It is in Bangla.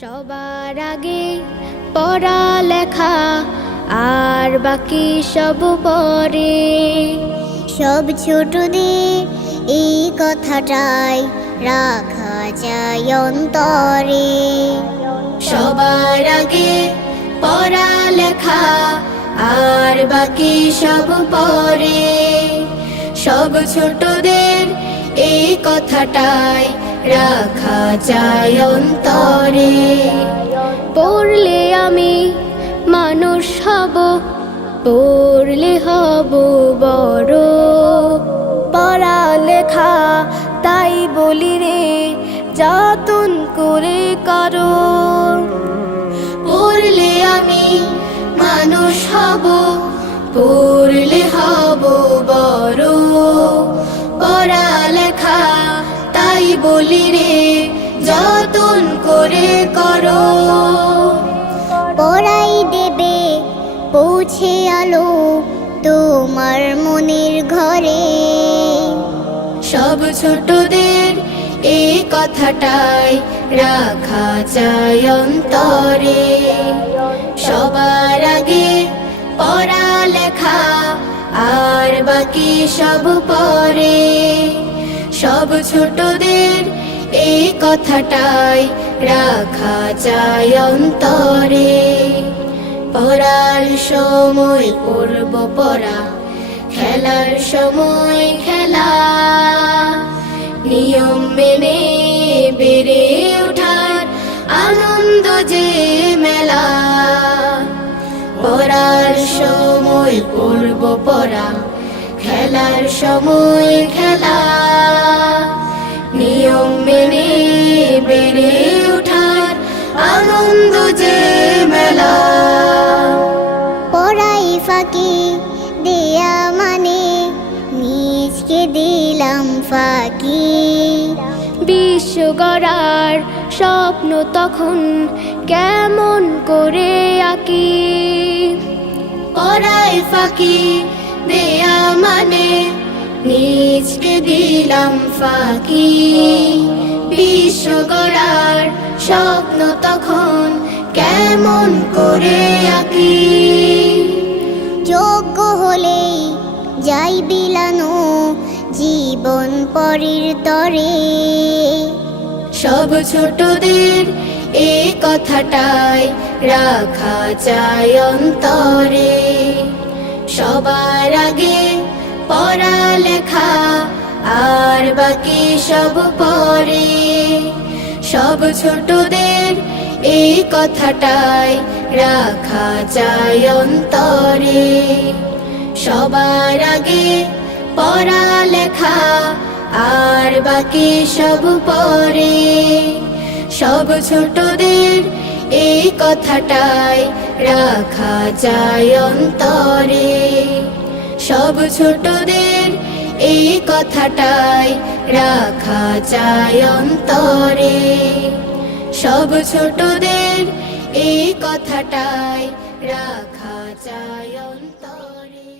সবার আগে পড়ালেখা আর বাকি সব পরে। সব ছোটদের এই কথাটাই রাখা যায় অন্তরে। সবার আগে পড়ালেখা আর বাকি সব পরে। সব ছোটদের এই কথাটাই রাখা যায় অন্তরে। পড়লে আমি মানুষ হব, পড়লে হব বড়। পড়ালেখা তাই বলি রে, যতন করে করো। পড়লে আমি মানুষ হব, পড়লে হব বড়। পড়ালেখা তাই বলি রে, যতন করে করো। পড়াই দেবে পৌঁছে আলো তোমার মনের ঘরে। সব ছোটদের এই কথাটাই রাখা যায় অন্তরে। সবার আগে পড়ালেখা আর বাকি সব পরে। সব ছোটদের এই কথাটাই রাখা যায় অন্তরে। পড়ার সময় পড়ব পড়া, খেলার সময় খেলা। নিয়ম মেনে বেড়ে ওঠার আনন্দ যে মেলা। পড়ার সময় পড়ব পড়া, খেলার সময় খেলা। নিয়ম মেনে বেড়ে ওঠার আনন্দ যে মেলা। পড়াই ফাঁকি দেয়া মানে নিজকে দিলাম ফাঁকি। বিশ্ব গড়ার স্বপ্ন তখন কেমন করে আঁকি। পড়াই ফাঁকি দেয়া মানে নিজকে দিলাম ফাঁকি। বিশ্ব গড়ার স্বপ্ন তখন কেমন করে আঁকি। যোগ্য হলেই যাই বিলানো জীবন পরের তরে। সব ছোটদের এই কথাটাই রাখা যায় অন্তরে। সবার আগে পড়ালেখা আর বাকি সব পরে। সব ছোটদের এই কথাটাই রাখা যায় অন্তরে। সবার আগে পড়ালেখা আর বাকি সব পরে। সব ছোটদের এই কথাটাই রাখা যায় অন্তরে। সব ছোটদের এই কথাটাই রাখা যায় অন্তরে। সব ছোটদের এই কথাটাই রাখা যায় অন্তরে।